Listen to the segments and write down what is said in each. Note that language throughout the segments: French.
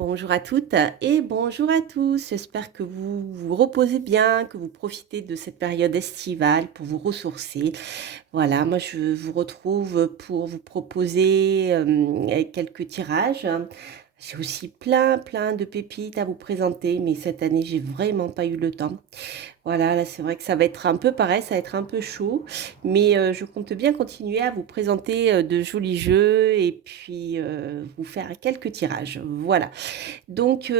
Bonjour à toutes et bonjour à tous. J'espère que vous vous reposez bien, que vous profitez de cette période estivale pour vous ressourcer. Voilà, moi je vous retrouve pour vous proposer quelques tirages. J'ai aussi plein de pépites à vous présenter, mais cette année j'ai vraiment pas eu le temps. Voilà, là c'est vrai que ça va être un peu pareil, ça va être un peu chaud, mais je compte bien continuer à vous présenter de jolis jeux et puis vous faire quelques tirages. Voilà. Donc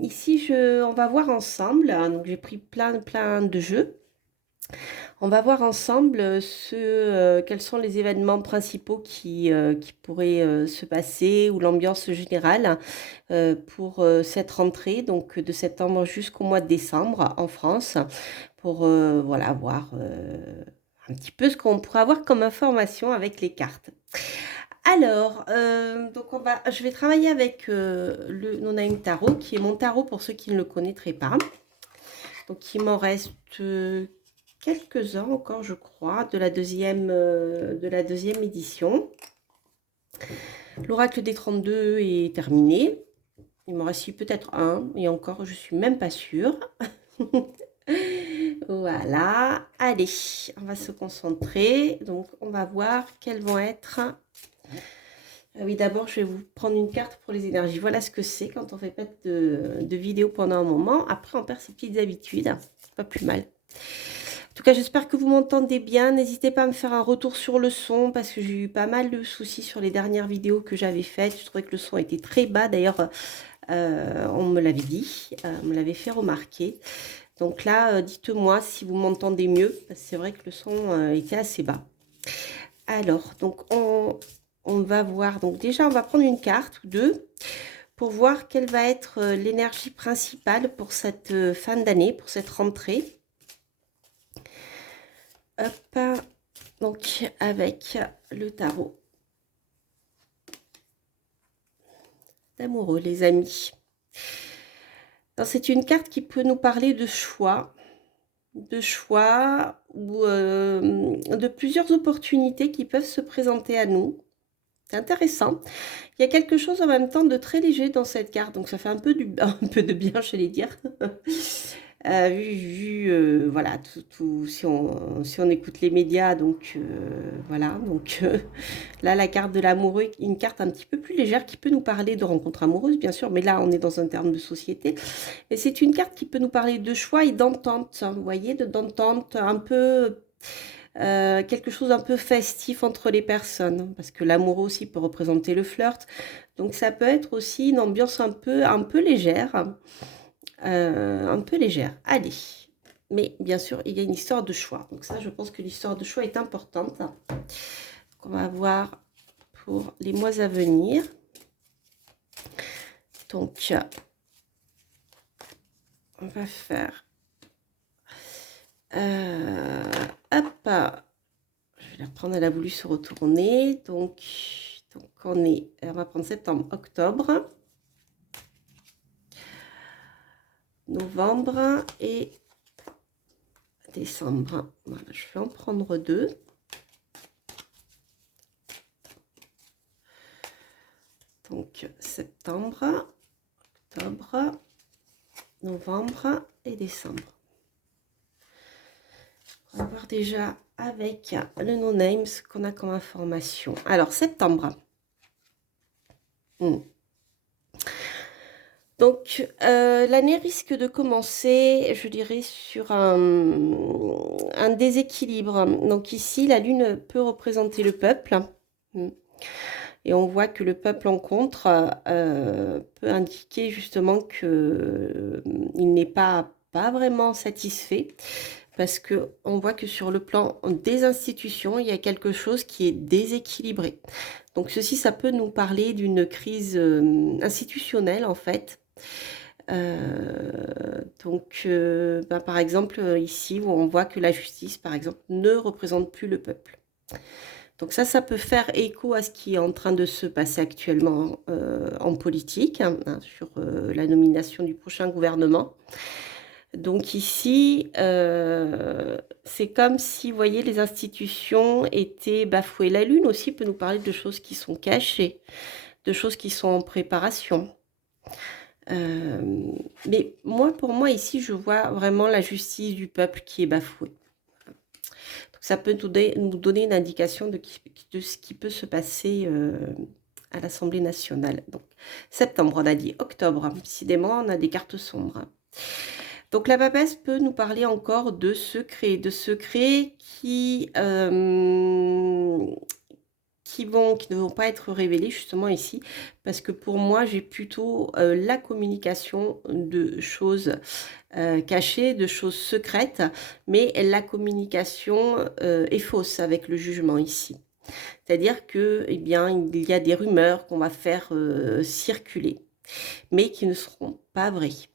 ici, on va voir ensemble, hein, donc j'ai pris plein de jeux. On va voir ensemble quels sont les événements principaux qui pourraient se passer ou l'ambiance générale pour cette rentrée, donc de septembre jusqu'au mois de décembre en France, pour voilà, voir un petit peu ce qu'on pourra avoir comme information avec les cartes. Alors, donc je vais travailler avec le Nonaim Tarot, qui est mon tarot pour ceux qui ne le connaîtraient pas. Donc, il m'en reste quelques-uns encore, je crois, de la deuxième édition. L'oracle des 32 est terminé. Il m'en reste peut-être un, et encore, je suis même pas sûre. Voilà, allez, on va se concentrer. Donc, on va voir quels vont être. Ah oui, d'abord, je vais vous prendre une carte pour les énergies. Voilà ce que c'est quand on fait pas de vidéo pendant un moment. Après, on perd ses petites habitudes. C'est pas plus mal. En tout cas, j'espère que vous m'entendez bien. N'hésitez pas à me faire un retour sur le son parce que j'ai eu pas mal de soucis sur les dernières vidéos que j'avais faites. Je trouvais que le son était très bas. D'ailleurs, on me l'avait dit, on me l'avait fait remarquer. Donc là, dites-moi si vous m'entendez mieux parce que c'est vrai que le son était assez bas. Alors, donc on va voir, donc déjà on va prendre une carte ou deux pour voir quelle va être l'énergie principale pour cette fin d'année, pour cette rentrée. Hop, donc avec le tarot d'amoureux, les amis. C'est une carte qui peut nous parler de choix ou de plusieurs opportunités qui peuvent se présenter à nous. C'est intéressant. Il y a quelque chose en même temps de très léger dans cette carte, donc ça fait un peu de bien, je vais dire. Voilà, si on écoute les médias, donc voilà, donc là, la carte de l'amoureux, une carte un petit peu plus légère qui peut nous parler de rencontres amoureuses, bien sûr, mais là, on est dans un terme de société. Et c'est une carte qui peut nous parler de choix et d'entente, hein, vous voyez, d'entente un peu... quelque chose un peu festif entre les personnes, parce que l'amour aussi peut représenter le flirt, donc ça peut être aussi une ambiance un peu légère, allez, mais bien sûr il y a une histoire de choix, donc ça je pense que l'histoire de choix est importante. Donc, on va voir pour les mois à venir, donc on va faire hop, je vais la prendre, elle a voulu se retourner, donc on va prendre septembre, octobre, novembre et décembre. Voilà, je vais en prendre deux. Donc septembre, octobre, novembre et décembre. On va voir déjà avec le no-name ce qu'on a comme information. Alors septembre. Donc, l'année risque de commencer, je dirais, sur un déséquilibre. Donc ici, la Lune peut représenter le peuple. Et on voit que le peuple en contre peut indiquer justement qu'il n'est pas vraiment satisfait. Parce qu'on voit que sur le plan des institutions, il y a quelque chose qui est déséquilibré. Donc ceci, ça peut nous parler d'une crise institutionnelle en fait. Par exemple, ici, où on voit que la justice, par exemple, ne représente plus le peuple. Donc ça peut faire écho à ce qui est en train de se passer actuellement en politique, hein, sur la nomination du prochain gouvernement. Donc ici, c'est comme si, vous voyez, les institutions étaient bafouées. La Lune aussi peut nous parler de choses qui sont cachées, de choses qui sont en préparation. Mais moi, pour moi, ici, je vois vraiment la justice du peuple qui est bafouée. Donc, ça peut nous donner une indication de ce qui peut se passer à l'Assemblée nationale. Donc, septembre, on a dit octobre. Décidément, on a des cartes sombres. Donc, la papesse peut nous parler encore de secrets qui ne vont pas être révélés justement ici, parce que pour moi, j'ai plutôt la communication de choses cachées, de choses secrètes, mais la communication est fausse avec le jugement ici. C'est-à-dire que, eh bien, il y a des rumeurs qu'on va faire circuler, mais qui ne seront pas vraies.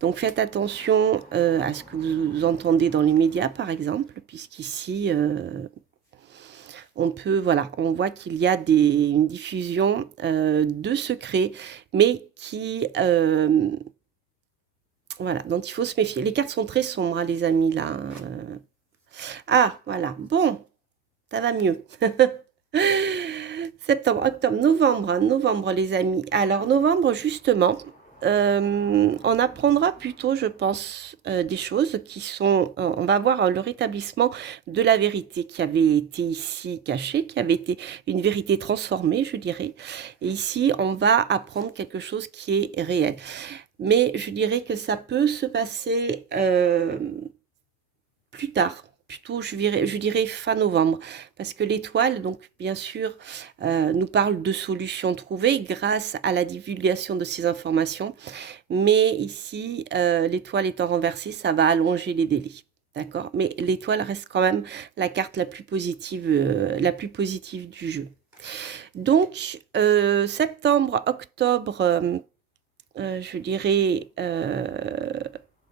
Donc faites attention à ce que vous entendez dans les médias, par exemple, puisqu'ici, on voit qu'il y a une diffusion de secrets, mais voilà, dont il faut se méfier. Les cartes sont très sombres, hein, les amis, là. Ah, voilà, bon, ça va mieux. Septembre, octobre, novembre, les amis. Alors, novembre, justement, on apprendra plutôt, je pense, des choses qui sont... on va voir le rétablissement de la vérité qui avait été ici cachée, qui avait été une vérité transformée, je dirais. Et ici, on va apprendre quelque chose qui est réel. Mais je dirais que ça peut se passer plus tard. Plutôt, je dirais fin novembre, parce que l'étoile, donc bien sûr, nous parle de solutions trouvées grâce à la divulgation de ces informations. Mais ici, l'étoile étant renversée, ça va allonger les délais. D'accord? Mais l'étoile reste quand même la carte la plus positive du jeu. Donc, septembre, octobre, je dirais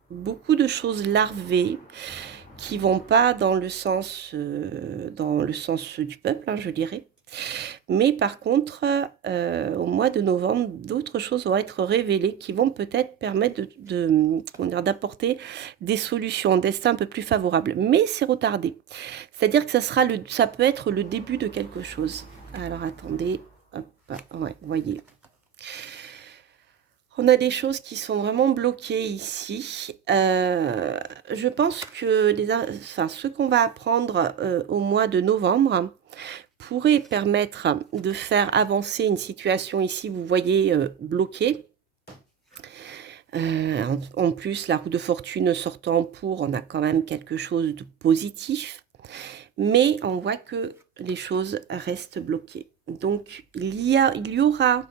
beaucoup de choses larvées qui vont pas dans le sens du peuple, hein, je dirais. Mais par contre, au mois de novembre, d'autres choses vont être révélées qui vont peut-être permettre d'apporter des solutions, un destin un peu plus favorable. Mais c'est retardé. C'est-à-dire que ça peut être le début de quelque chose. Alors attendez, hop, ouais, voyez. On a des choses qui sont vraiment bloquées ici. Je pense que ce qu'on va apprendre au mois de novembre pourrait permettre de faire avancer une situation ici, vous voyez, bloquée. En plus, la roue de fortune sortant pour, on a quand même quelque chose de positif. Mais on voit que les choses restent bloquées. Donc, il y aura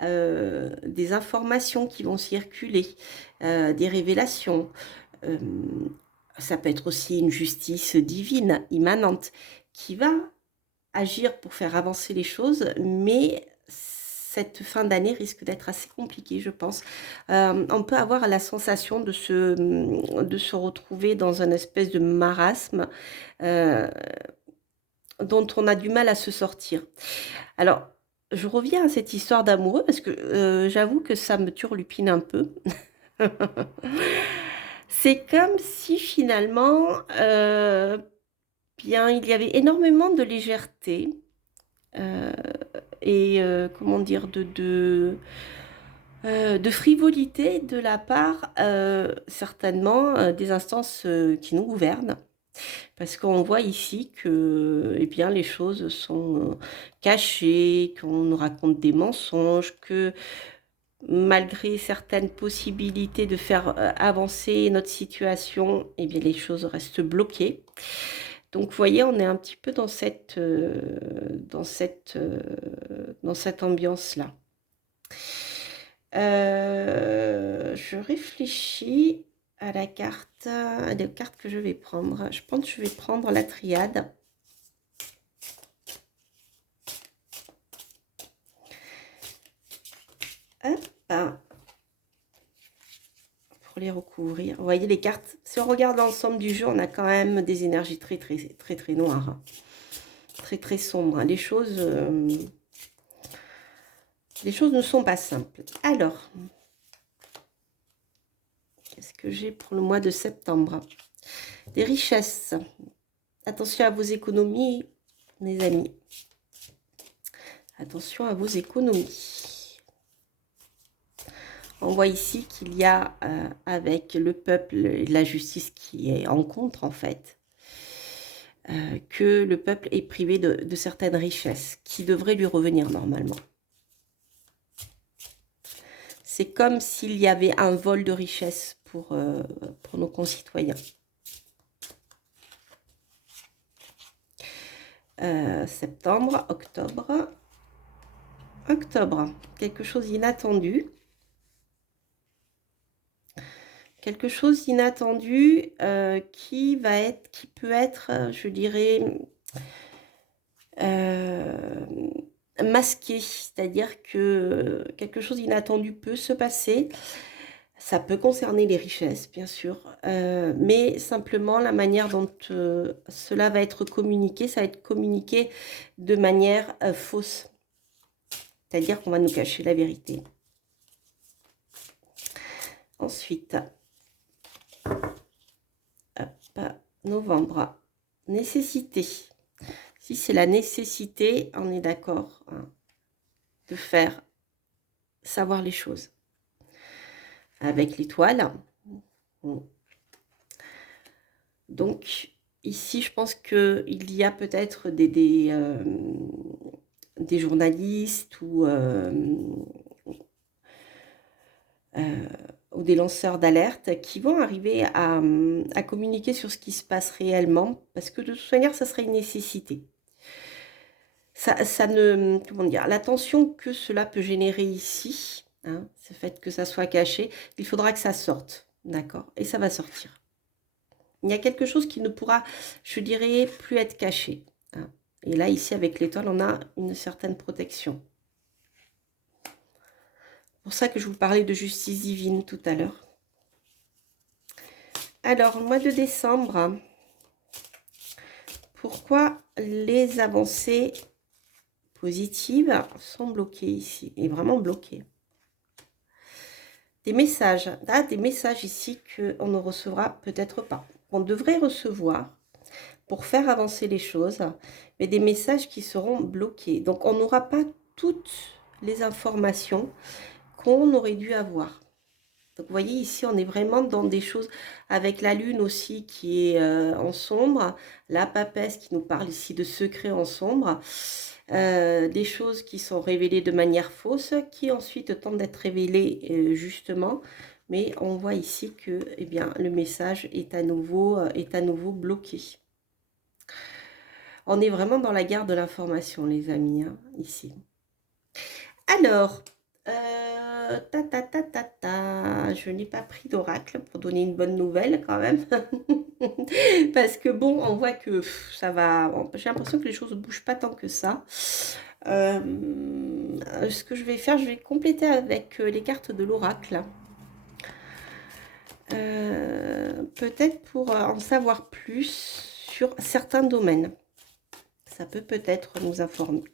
des informations qui vont circuler, des révélations. Ça peut être aussi une justice divine, immanente, qui va agir pour faire avancer les choses, mais cette fin d'année risque d'être assez compliquée, je pense. On peut avoir la sensation de se retrouver dans un espèce de marasme dont on a du mal à se sortir. Alors, je reviens à cette histoire d'amoureux parce que j'avoue que ça me turlupine un peu. C'est comme si finalement, bien, il y avait énormément de légèreté et comment dire, de frivolité de la part certainement des instances qui nous gouvernent. Parce qu'on voit ici que eh bien, les choses sont cachées, qu'on nous raconte des mensonges, que malgré certaines possibilités de faire avancer notre situation, eh bien, les choses restent bloquées. Donc, vous voyez, on est un petit peu dans cette ambiance-là. Je réfléchis à la carte, des cartes que je vais prendre. Je pense que je vais prendre la triade. Hop, pour les recouvrir. Vous voyez les cartes. Si on regarde l'ensemble du jeu, on a quand même des énergies très très très très noires, hein. Très très sombres. Les choses ne sont pas simples. Alors, qu'est-ce que j'ai pour le mois de septembre? Des richesses. Attention à vos économies, mes amis. Attention à vos économies. On voit ici qu'il y a, avec le peuple et la justice qui est en contre, en fait, que le peuple est privé de certaines richesses qui devraient lui revenir normalement. C'est comme s'il y avait un vol de richesses pour nos concitoyens. Septembre, octobre. Octobre, quelque chose d'inattendu. Quelque chose d'inattendu qui peut être, je dirais, masqué. C'est-à-dire que quelque chose d'inattendu peut se passer. Ça peut concerner les richesses, bien sûr, mais simplement la manière dont cela va être communiqué, ça va être communiqué de manière fausse. C'est-à-dire qu'on va nous cacher la vérité. Ensuite, hop, novembre, nécessité. Si c'est la nécessité, on est d'accord, hein, de faire savoir les choses. Avec l'étoile. Donc, ici, je pense qu'il y a peut-être des journalistes ou des lanceurs d'alerte qui vont arriver à communiquer sur ce qui se passe réellement, parce que de toute manière, ça serait une nécessité. Ça ne, comment dire, la tension que cela peut générer ici, hein, ce fait que ça soit caché, il faudra que ça sorte, d'accord? Et ça va sortir. Il y a quelque chose qui ne pourra, je dirais, plus être caché, hein. Et là, ici, avec l'étoile, on a une certaine protection. C'est pour ça que je vous parlais de justice divine tout à l'heure. Alors, mois de décembre, pourquoi les avancées positives sont bloquées ici? Et vraiment bloquées. Des messages. Ah, des messages ici qu'on ne recevra peut-être pas. On devrait recevoir pour faire avancer les choses, mais des messages qui seront bloqués. Donc, on n'aura pas toutes les informations qu'on aurait dû avoir. Donc, vous voyez, ici, on est vraiment dans des choses avec la lune aussi qui est en sombre, la papesse qui nous parle ici de secrets en sombre, des choses qui sont révélées de manière fausse, qui ensuite tentent d'être révélées justement, mais on voit ici que eh bien, le message est à nouveau bloqué. On est vraiment dans la guerre de l'information, les amis, hein, ici. Alors, je n'ai pas pris d'oracle pour donner une bonne nouvelle quand même. Parce que bon, on voit que ça va... J'ai l'impression que les choses ne bougent pas tant que ça. Ce que je vais faire, je vais compléter avec les cartes de l'oracle. Peut-être pour en savoir plus sur certains domaines. Ça peut peut-être nous informer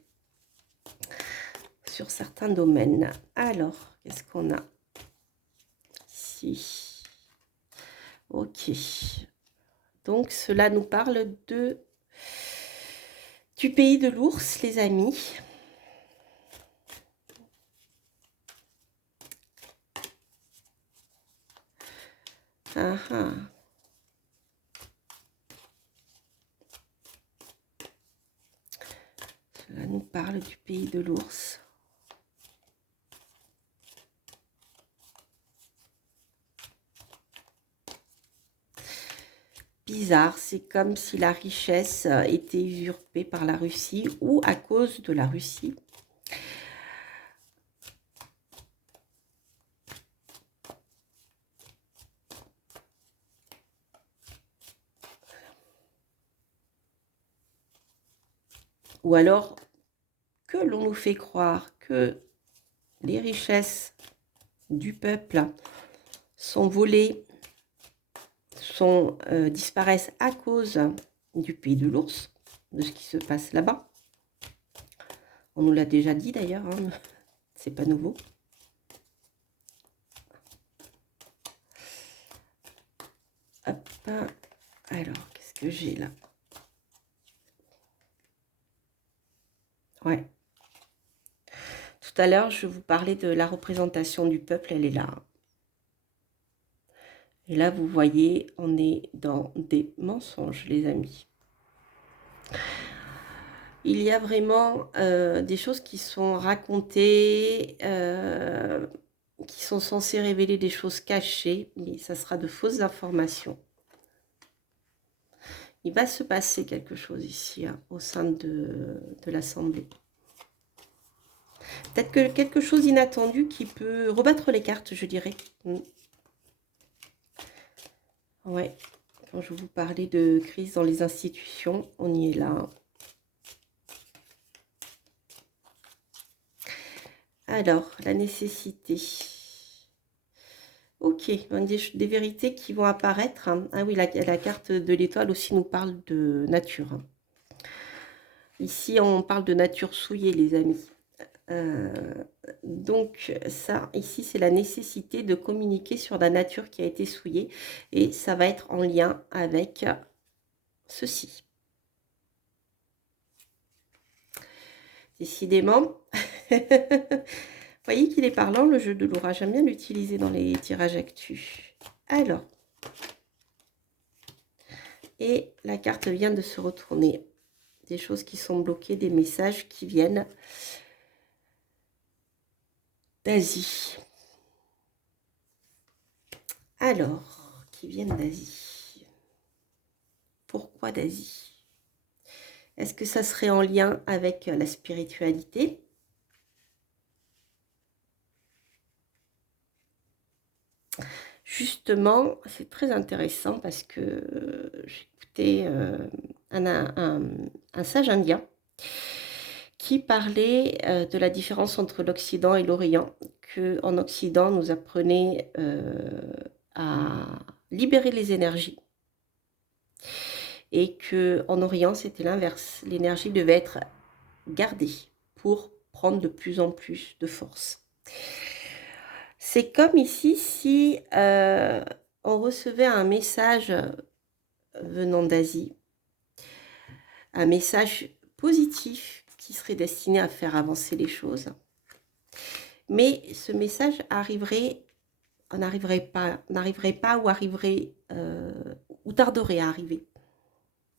sur certains domaines. Alors, qu'est-ce qu'on a ici? Ok. Donc, cela nous parle du pays de l'ours, les amis. Ah ah. Cela nous parle du pays de l'ours. Bizarre, c'est comme si la richesse était usurpée par la Russie ou à cause de la Russie. Ou alors que l'on nous fait croire que les richesses du peuple sont volées, disparaissent à cause du pays de l'ours, de ce qui se passe là-bas. On nous l'a déjà dit d'ailleurs, hein, c'est pas nouveau. Hop, alors, qu'est-ce que j'ai là? Ouais. De Tout à l'heure, je vous parlais de la représentation du peuple, elle est là. Et là, vous voyez, on est dans des mensonges, les amis. Il y a vraiment des choses qui sont racontées, qui sont censées révéler des choses cachées, mais ça sera de fausses informations. Il va se passer quelque chose ici, hein, au sein de l'Assemblée. Peut-être que quelque chose d'inattendu qui peut rebattre les cartes, je dirais. Ouais, quand je vous parlais de crise dans les institutions, on y est là. Alors, la nécessité. Ok, des vérités qui vont apparaître. Ah oui, la carte de l'étoile aussi nous parle de nature. Ici, on parle de nature souillée, les amis. Donc, ça, ici, c'est la nécessité de communiquer sur la nature qui a été souillée. Et ça va être en lien avec ceci. Décidément, vous voyez qu'il est parlant, le jeu de l'aura. J'aime bien l'utiliser dans les tirages actus. Alors, et la carte vient de se retourner. Des choses qui sont bloquées, des messages qui viennent d'Asie. Alors, qui viennent d'Asie. Pourquoi d'Asie? Est-ce que ça serait en lien avec la spiritualité? Justement, c'est très intéressant parce que j'écoutais un sage indien qui parlait de la différence entre l'Occident et l'Orient, qu'en Occident, nous apprenait à libérer les énergies et qu'en Orient, c'était l'inverse. L'énergie devait être gardée pour prendre de plus en plus de force. C'est comme ici si on recevait un message venant d'Asie, un message positif qui serait destiné à faire avancer les choses. Mais ce message n'arriverait pas ou tarderait à arriver.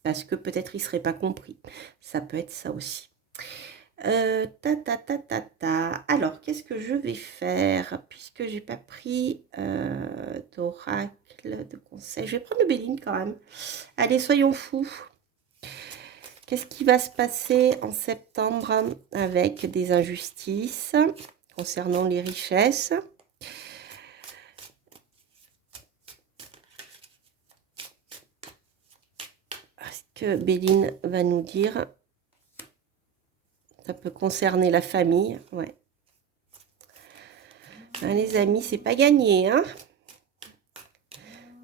Parce que peut-être il ne serait pas compris. Ça peut être ça aussi. Alors, qu'est-ce que je vais faire puisque j'ai pas pris d'oracle, de conseil? Je vais prendre le Béline quand même. Allez, soyons fous. Qu'est-ce qui va se passer en septembre avec des injustices concernant les richesses? Est-ce que Béline va nous dire? Ça peut concerner la famille, ouais. Hein, les amis, c'est pas gagné, hein?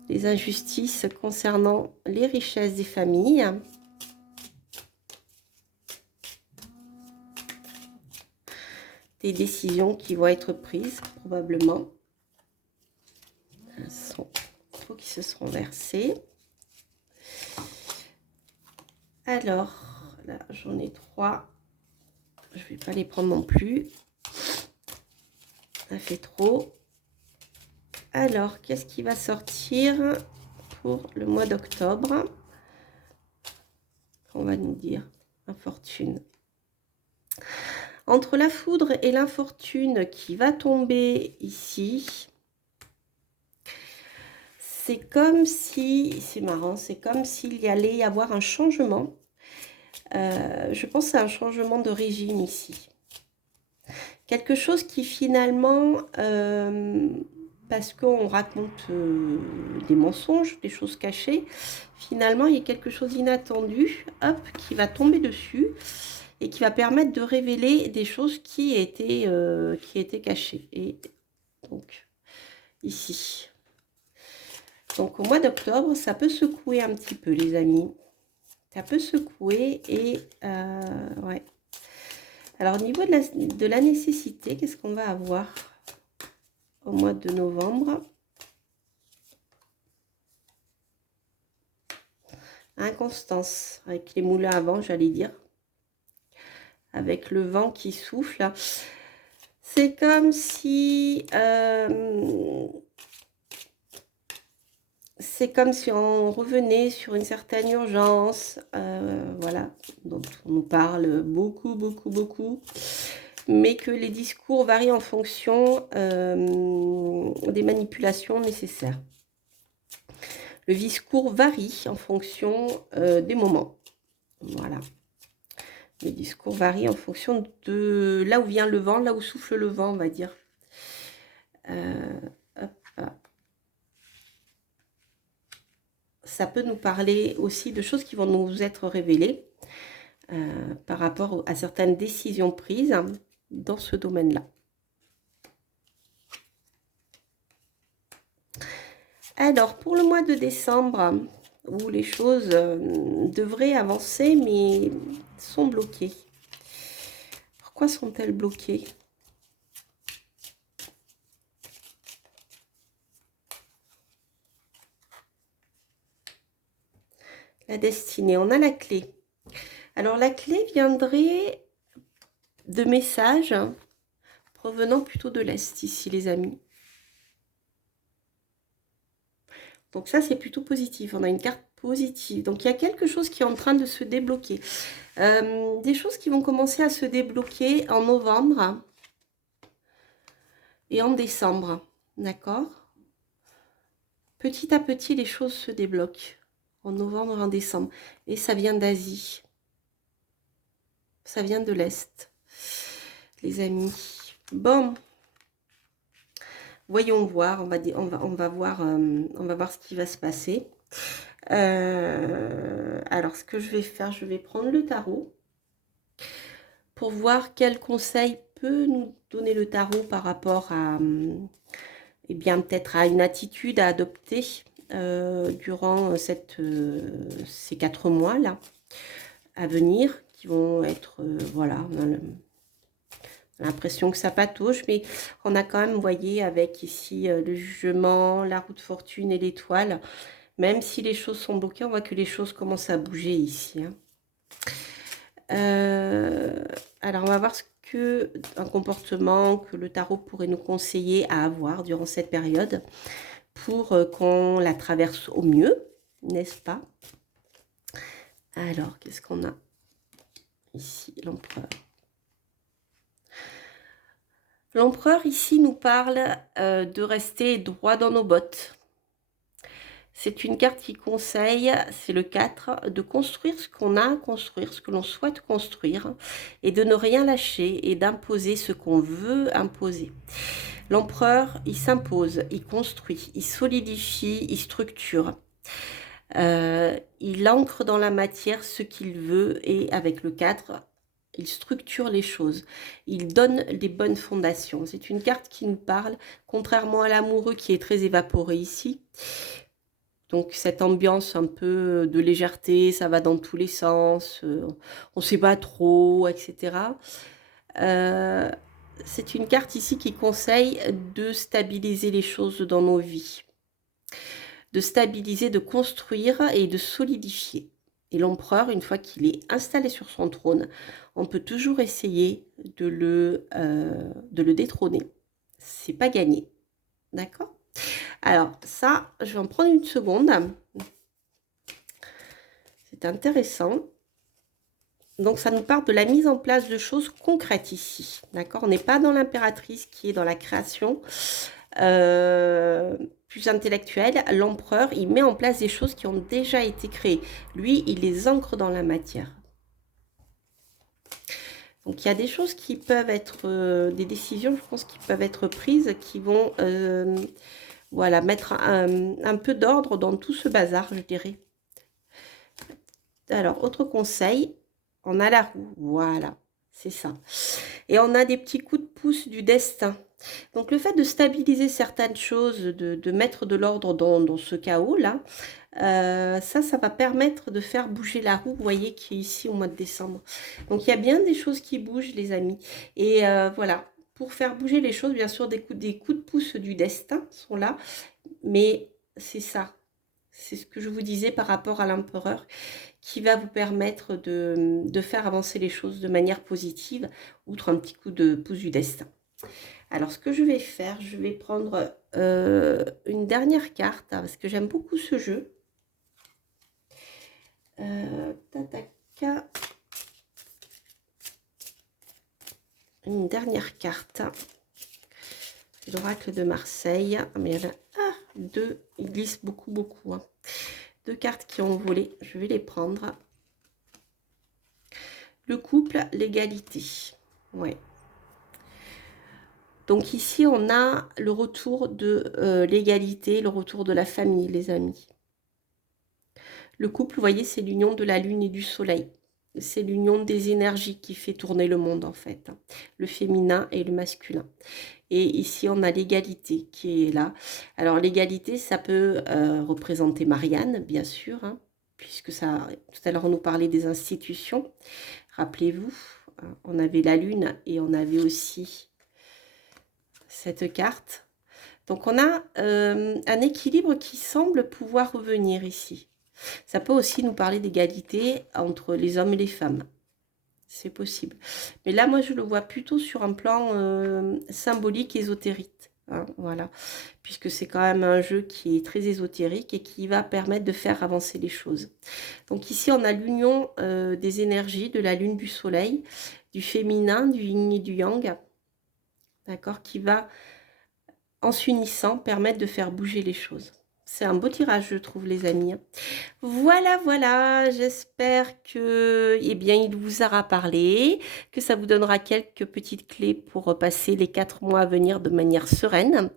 Les injustices concernant les richesses des familles. Des décisions qui vont être prises, probablement. Trop qui se seront versés. Alors, là, j'en ai 3. Je ne vais pas les prendre non plus. Ça fait trop. Alors, qu'est-ce qui va sortir pour le mois d'octobre? On va nous dire infortune. Entre la foudre et l'infortune qui va tomber ici, c'est comme si, c'est marrant, c'est comme s'il y allait y avoir un changement. Je pense à un changement de régime ici. Quelque chose qui finalement, parce qu'on raconte des mensonges, des choses cachées, finalement il y a quelque chose d'inattendu, hop, qui va tomber dessus et qui va permettre de révéler des choses qui étaient cachées. Et donc, ici. Donc au mois d'octobre, ça peut secouer un petit peu, les amis. Ça peut secouer et ouais. Alors au niveau de la nécessité, qu'est-ce qu'on va avoir au mois de novembre? Inconstance, avec les moulins à vent, j'allais dire. Avec le vent qui souffle. C'est comme si... c'est comme si on revenait sur une certaine urgence, voilà, dont on nous parle beaucoup, beaucoup, beaucoup, mais que les discours varient en fonction des manipulations nécessaires. Le discours varie en fonction des moments. Voilà. Le discours varie en fonction de là où vient le vent, là où souffle le vent, on va dire. Hop, hop. Ça peut nous parler aussi de choses qui vont nous être révélées par rapport à certaines décisions prises dans ce domaine-là. Alors, pour le mois de décembre, où les choses devraient avancer, mais sont bloquées. Pourquoi sont-elles bloquées? La destinée, on a la clé. Alors, la clé viendrait de messages provenant plutôt de l'Est, ici, les amis. Donc ça, c'est plutôt positif. On a une carte positive. Donc, il y a quelque chose qui est en train de se débloquer. Des choses qui vont commencer à se débloquer en novembre et en décembre. D'accord? Petit à petit, les choses se débloquent. En novembre et en décembre. Et ça vient d'Asie. Ça vient de l'Est. Les amis. Bon. Voyons voir. On va voir ce qui va se passer. Alors, ce que je vais faire, je vais prendre le tarot pour voir quel conseil peut nous donner le tarot par rapport à, eh bien, peut-être à une attitude à adopter durant ces 4 mois-là à venir, qui vont être, voilà, on a l'impression que ça patauge, mais on a quand même, vous voyez, avec ici le jugement, la roue de fortune et l'étoile. Même si les choses sont bloquées, on voit que les choses commencent à bouger ici. Hein. Alors, on va voir un comportement que le tarot pourrait nous conseiller à avoir durant cette période pour qu'on la traverse au mieux, n'est-ce pas? Alors, qu'est-ce qu'on a ici? L'empereur. L'empereur ici nous parle de rester droit dans nos bottes. C'est une carte qui conseille, c'est le 4, de construire ce qu'on a à construire, ce que l'on souhaite construire, et de ne rien lâcher et d'imposer ce qu'on veut imposer. L'empereur, il s'impose, il construit, il solidifie, il structure. Il ancre dans la matière ce qu'il veut et avec le 4, il structure les choses. Il donne les bonnes fondations. C'est une carte qui nous parle, contrairement à l'amoureux qui est très évaporé ici. Donc cette ambiance un peu de légèreté, ça va dans tous les sens, on ne sait pas trop, etc. C'est une carte ici qui conseille de stabiliser les choses dans nos vies. De stabiliser, de construire et de solidifier. Et l'empereur, une fois qu'il est installé sur son trône, on peut toujours essayer de le détrôner. C'est pas gagné. D'accord ? Alors, ça, je vais en prendre une seconde. C'est intéressant. Donc, ça nous parle de la mise en place de choses concrètes ici. D'accord ? On n'est pas dans l'impératrice qui est dans la création plus intellectuelle. L'empereur, il met en place des choses qui ont déjà été créées. Lui, il les ancre dans la matière. Donc, il y a des choses qui peuvent être, des décisions, je pense, qui peuvent être prises, qui vont... voilà, mettre un peu d'ordre dans tout ce bazar, je dirais. Alors, autre conseil, on a la roue, voilà, c'est ça. Et on a des petits coups de pouce du destin. Donc, le fait de stabiliser certaines choses, de mettre de l'ordre dans ce chaos-là, ça va permettre de faire bouger la roue, vous voyez, qui est ici au mois de décembre. Donc, il y a bien des choses qui bougent, les amis. Et voilà. Pour faire bouger les choses, bien sûr, des coups de pouce du destin sont là. Mais c'est ça. C'est ce que je vous disais par rapport à l'empereur qui va vous permettre de faire avancer les choses de manière positive, outre un petit coup de pouce du destin. Alors, ce que je vais faire, je vais prendre une dernière carte, hein, parce que j'aime beaucoup ce jeu. Tataka. Une dernière carte. L'oracle de Marseille. Ah, mais il y en a deux. Il glisse beaucoup, beaucoup. Hein. Deux cartes qui ont volé. Je vais les prendre. Le couple, l'égalité. Ouais. Donc ici, on a le retour de l'égalité, le retour de la famille, les amis. Le couple, vous voyez, c'est l'union de la lune et du soleil. C'est l'union des énergies qui fait tourner le monde, en fait. Le féminin et le masculin. Et ici, on a l'égalité qui est là. Alors, l'égalité, ça peut représenter Marianne, bien sûr, hein, puisque ça, tout à l'heure, on nous parlait des institutions. Rappelez-vous, hein, on avait la lune et on avait aussi cette carte. Donc, on a un équilibre qui semble pouvoir revenir ici. Ça peut aussi nous parler d'égalité entre les hommes et les femmes. C'est possible. Mais là, moi, je le vois plutôt sur un plan symbolique, ésotérique. Hein, voilà. Puisque c'est quand même un jeu qui est très ésotérique et qui va permettre de faire avancer les choses. Donc ici, on a l'union des énergies de la lune, du soleil, du féminin, du yin et du yang. D'accord, qui va, en s'unissant, permettre de faire bouger les choses. C'est un beau tirage, je trouve, les amis. Voilà, voilà, j'espère que, eh bien, il vous aura parlé, que ça vous donnera quelques petites clés pour passer les 4 mois à venir de manière sereine.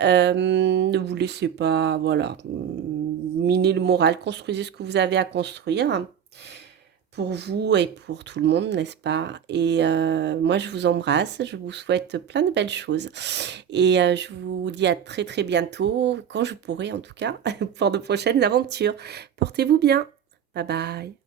Ne vous laissez pas, voilà, miner le moral, construisez ce que vous avez à construire pour vous et pour tout le monde, n'est-ce pas? Et moi, je vous embrasse, je vous souhaite plein de belles choses. Et je vous dis à très très bientôt, quand je pourrai en tout cas, pour de prochaines aventures. Portez-vous bien. Bye bye.